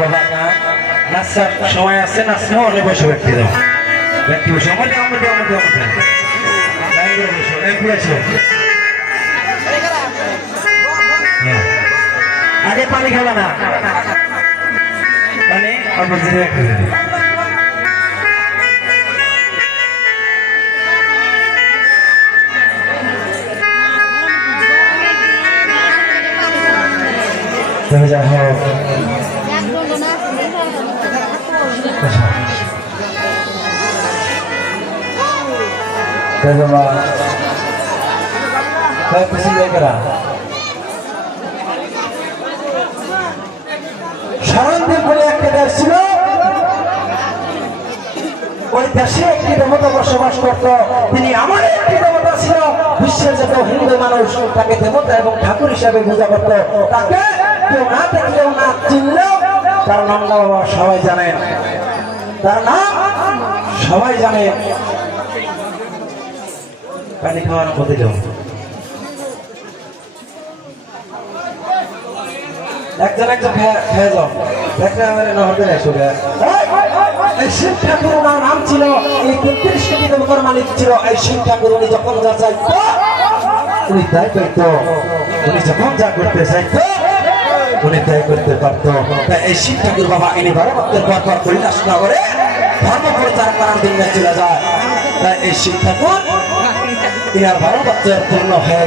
বাবা না নাচার সময় আছে নাচলে অনেক বসে ব্যক্তি দাও ব্যক্তি বসে আমাদের আমাদের আমাদের আগে পানি খাবে না পানি অল্প জিরে যাই হোক সারণদ্বীপ বলে একটা দেশ ছিল ওই দেশে একটি দেবতা বসবাস করত তিনি আমার একটি দেবতা ছিল বিশ্বের যত হিন্দু মানুষ তাকে দেবতা এবং ঠাকুর হিসাবে পূজা করত তাকে কেউ না দেখলেও না চিনলেও তার নাম বাবা সবাই জানেন তার নাম সবাই জানে পানি খাওয়ার মধ্যে যাও একজন একজন খেয়ে যাও দেখলে আমার নহতে এসে এই শিব ঠাকুর ওনার নাম ছিল এই 33 কোটি দেবতার মালিক ছিল এই শিব ঠাকুর উনি যখন যা চাইতো উনি তাই করতো উনি যখন যা করতে চাইতো উনি তাই করতে পারতো তাই এই শিব ঠাকুর বাবা ইনি 12 ভক্তের পর কৈলাস নগরে ধর্ম প্রচার করার জন্য চলে যায় তাই এই শিব ঠাকুর ইনার 12 ভক্তের পূর্ণ হয়ে